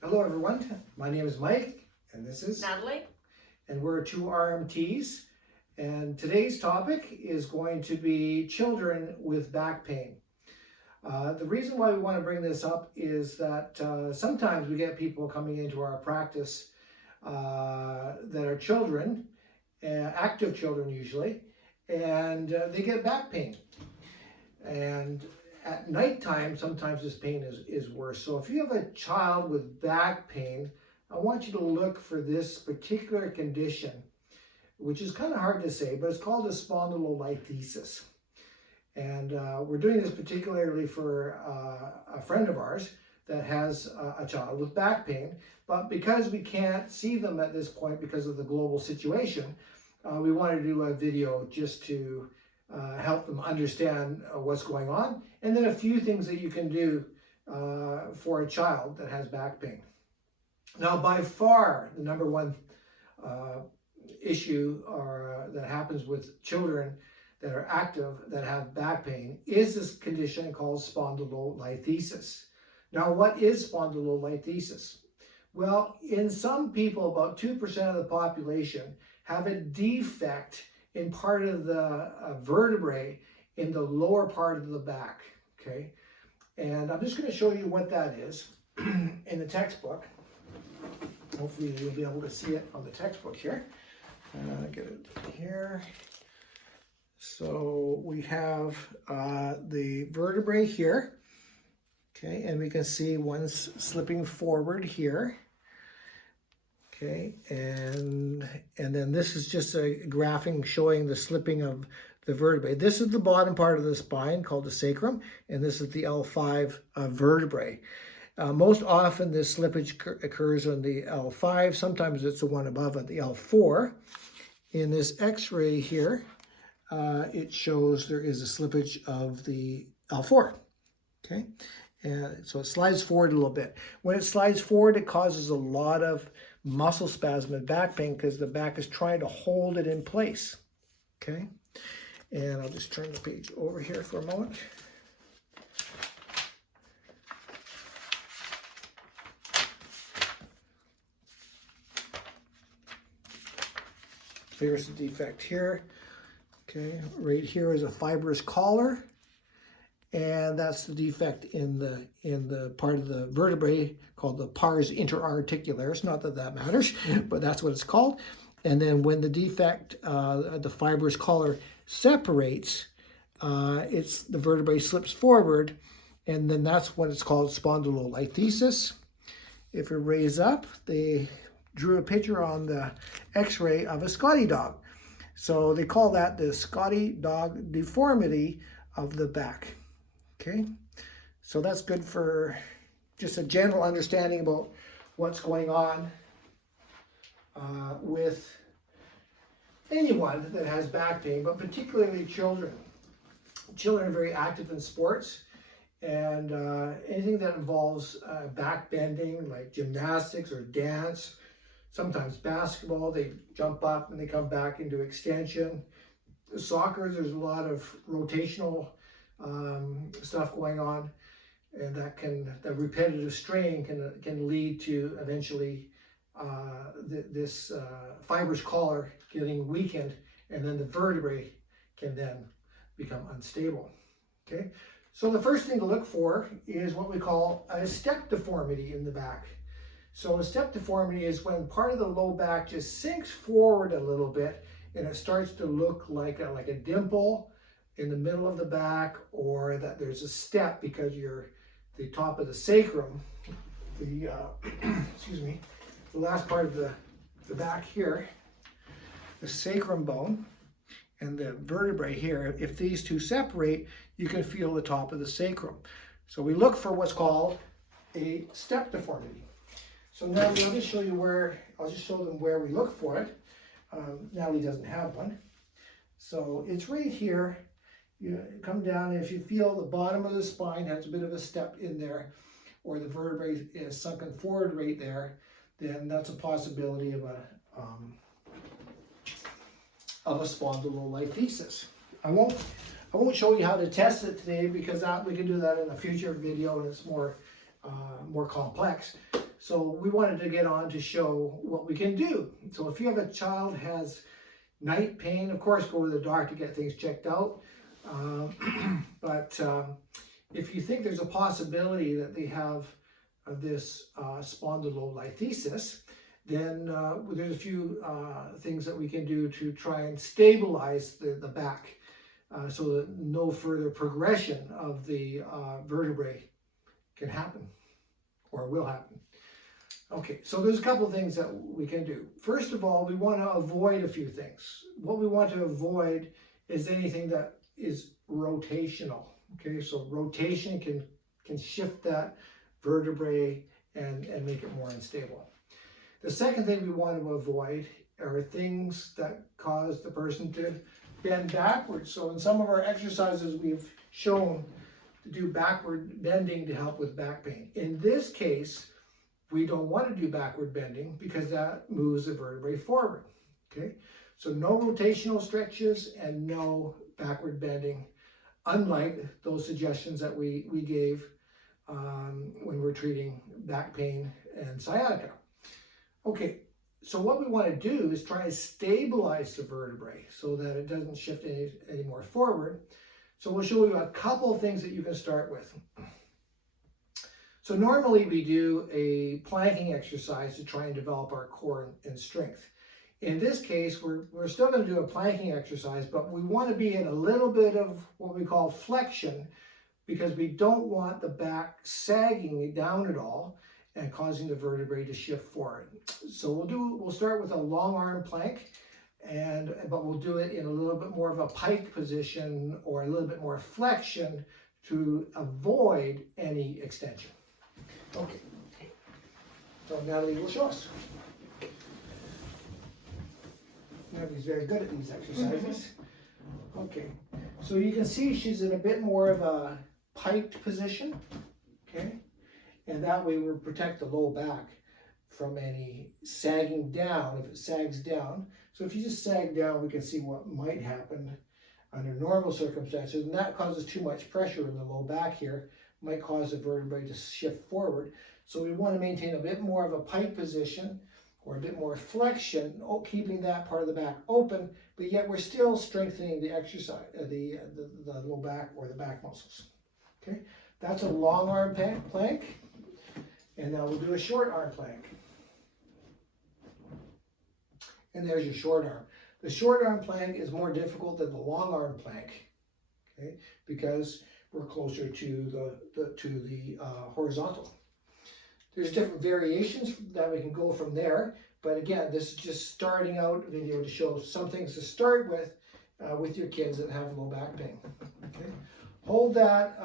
Hello everyone, my name is Mike and this is Natalie. And we're two RMTs, and today's topic is going to be children with back pain. The reason why we want to bring this up is that sometimes we get people coming into our practice that are children, active children usually, and they get back pain. And at nighttime, sometimes this pain is worse. So if you have a child with back pain, I want you to look for this particular condition, which is kind of hard to say, but it's called a spondylolisthesis. And we're doing this particularly for a friend of ours that has a child with back pain. But because we can't see them at this point because of the global situation, we want to do a video just to help them understand what's going on, and then a few things that you can do for a child that has back pain. Now, by far, the number one issue that happens with children that are active that have back pain is this condition called spondylolisthesis. Now, what is spondylolisthesis? Well, in some people, about 2% of the population have a defect in part of the vertebrae in the lower part of the back, okay? And I'm just going to show you what that is in the textbook. Hopefully you'll be able to see it on the textbook here. Get it here. So we have the vertebrae here, okay, and we can see one's slipping forward here. Okay, and then this is just a graphing showing the slipping of the vertebrae. This is the bottom part of the spine called the sacrum, and this is the L5 vertebrae. Most often this slippage occurs on the L5. Sometimes it's the one above at the L4. In this X-ray here, it shows there is a slippage of the L4. Okay, and so it slides forward a little bit. When it slides forward, it causes a lot of muscle spasm and back pain because the back is trying to hold it in place. Okay, and I'll just turn the page over here for a moment. Here's the defect here. Okay, right here is a fibrous collar, and that's the defect in the part of the vertebrae called the pars interarticularis. Not that that matters, but that's what it's called. And then when the defect, the fibrous collar separates, the vertebrae slips forward, and then that's what it's called spondylolisthesis. If you raise up, they drew a picture on the X-ray of a Scotty dog. So they call that the Scotty dog deformity of the back. Okay, so that's good for just a general understanding about what's going on with anyone that has back pain, but particularly children. Children are very active in sports, and anything that involves back bending, like gymnastics or dance, sometimes basketball, they jump up and they come back into extension. Soccer, there's a lot of rotational stuff going on, and the repetitive strain can lead to eventually this fibrous collar getting weakened, and then the vertebrae can then become unstable. Okay, so the first thing to look for is what we call a step deformity in the back. So a step deformity is when part of the low back just sinks forward a little bit, and it starts to look like a dimple in the middle of the back, or that there's a step because the top of the sacrum, excuse me, the last part of the back here, the sacrum bone and the vertebrae here, if these two separate, you can feel the top of the sacrum. So we look for what's called a step deformity. So now I'll just show you I'll just show them where we look for it. Natalie doesn't have one. So it's right here. You come down, and if you feel the bottom of the spine has a bit of a step in there, or the vertebrae is sunken forward right there, then that's a possibility of a spondylolisthesis. I won't show you how to test it today because we can do that in a future video, and it's more complex. So we wanted to get on to show what we can do. So if you have a child has night pain, of course, go to the doctor to get things checked out. But if you think there's a possibility that they have this spondylolisthesis, then there's a few things that we can do to try and stabilize the back so that no further progression of the vertebrae can happen or will happen. Okay, so there's a couple of things that we can do. First of all, we want to avoid a few things. What we want to avoid is anything that is rotational. Okay, so rotation can shift that vertebrae and make it more unstable. The second thing we want to avoid are things that cause the person to bend backwards. So in some of our exercises, we've shown to do backward bending to help with back pain. In this case, we don't want to do backward bending because that moves the vertebrae forward. Okay, so no rotational stretches and no backward bending, unlike those suggestions that we gave when we're treating back pain and sciatica. Okay, so what we want to do is try to stabilize the vertebrae so that it doesn't shift any more forward. So we'll show you a couple of things that you can start with. So normally we do a planking exercise to try and develop our core and strength. In this case, we're still going to do a planking exercise, but we want to be in a little bit of what we call flexion because we don't want the back sagging down at all and causing the vertebrae to shift forward. So we'll start with a long arm plank, but we'll do it in a little bit more of a pike position or a little bit more flexion to avoid any extension. Okay, so Natalie will show us. Natalie's very good at these exercises. Okay, so you can see she's in a bit more of a piked position, okay? And that way we'll protect the low back from any sagging down, if it sags down. So if you just sag down, we can see what might happen under normal circumstances, and that causes too much pressure in the low back here, might cause the vertebrae to shift forward. So we want to maintain a bit more of a pike position or a bit more flexion, keeping that part of the back open, but yet we're still strengthening the exercise, the low back or the back muscles. Okay, that's a long arm plank, and now we'll do a short arm plank. And there's your short arm. The short arm plank is more difficult than the long arm plank, okay, because we're closer to the horizontal. There's different variations that we can go from there, but again, this is just starting out video to show some things to start with your kids that have low back pain. Okay, hold that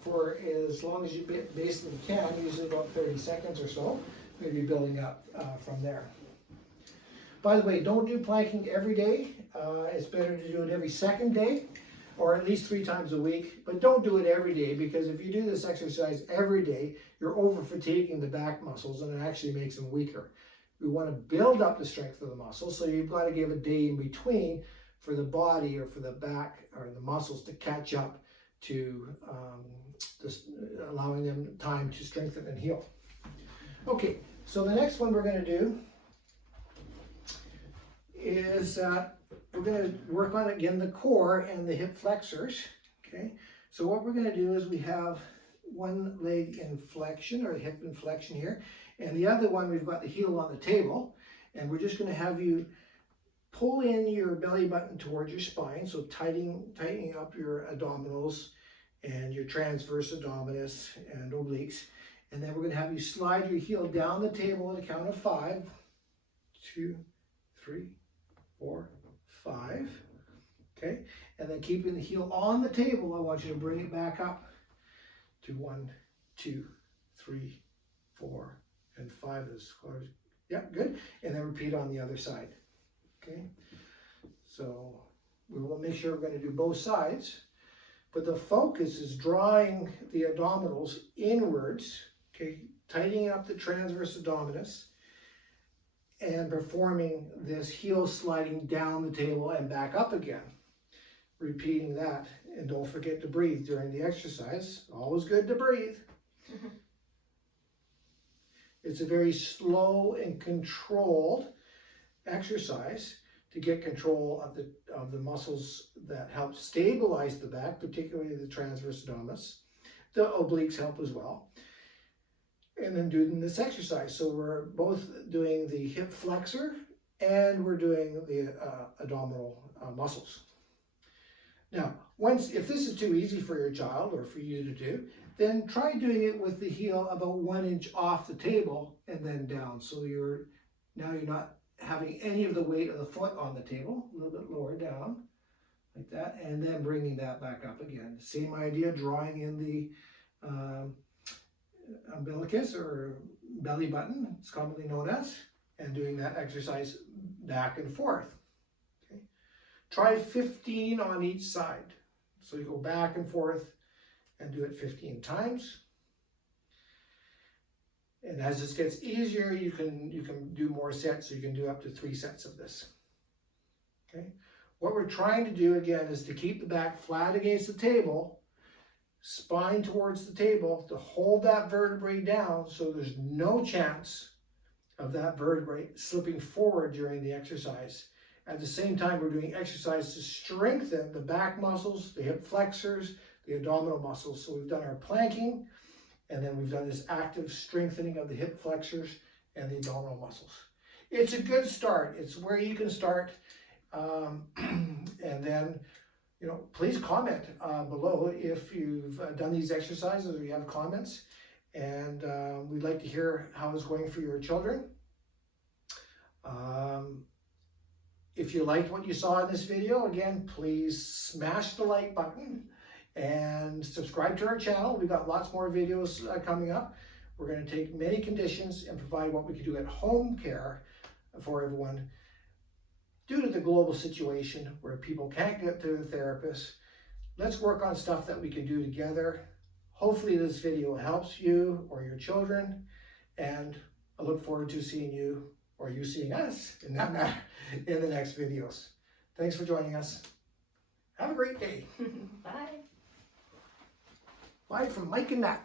for as long as you basically can, usually about 30 seconds or so, maybe building up from there. By the way, don't do planking every day. It's better to do it every second day, or at least 3 times a week, but don't do it every day, because if you do this exercise every day, you're over fatiguing the back muscles and it actually makes them weaker. We want to build up the strength of the muscles, so you've got to give a day in between for the body or for the back or the muscles to catch up to allowing them time to strengthen and heal. Okay, so the next one we're going to do is we're going to work on, again, the core and the hip flexors. Okay, so what we're going to do is we have one leg in flexion or hip in flexion here, and the other one we've got the heel on the table, and we're just going to have you pull in your belly button towards your spine, so tightening up your abdominals and your transverse abdominis and obliques, and then we're going to have you slide your heel down the table at a count of 5, 2, 3, 4, 5, okay, and then keeping the heel on the table, I want you to bring it back up to 1, 2, 3, 4, and 5. Yeah, good, and then repeat on the other side. Okay, so we will make sure we're going to do both sides, but the focus is drawing the abdominals inwards, okay, tightening up the transverse abdominis, and performing this heel sliding down the table and back up again. Repeating that, and don't forget to breathe during the exercise. Always good to breathe. It's a very slow and controlled exercise to get control of the muscles that help stabilize the back, particularly the transverse abdominis. The obliques help as well. And then doing this exercise. So we're both doing the hip flexor and we're doing the abdominal muscles. Now, if this is too easy for your child or for you to do, then try doing it with the heel about 1 inch off the table and then down. So now you're not having any of the weight of the foot on the table, a little bit lower down, like that, and then bringing that back up again. Same idea, drawing in the umbilicus or belly button, it's commonly known as, and doing that exercise back and forth. Okay. Try 15 on each side. So you go back and forth and do it 15 times. And as this gets easier, you can do more sets, so you can do up to 3 sets of this. Okay. What we're trying to do again is to keep the back flat against the table, spine towards the table, to hold that vertebrae down so there's no chance of that vertebrae slipping forward during the exercise. At the same time, we're doing exercise to strengthen the back muscles, the hip flexors, the abdominal muscles. So we've done our planking, and then we've done this active strengthening of the hip flexors and the abdominal muscles. It's a good start. It's where you can start. And then, please comment below if you've done these exercises or you have comments. And we'd like to hear how it's going for your children. If you liked what you saw in this video, again, please smash the like button and subscribe to our channel. We've got lots more videos coming up. We're going to take many conditions and provide what we can do at home care for everyone due to the global situation where people can't get to the therapist. Let's work on stuff that we can do together. Hopefully this video helps you or your children, and I look forward to seeing you or you seeing us in that matter in the next videos. Thanks for joining us. Have a great day. Bye. Bye from Mike and Nat.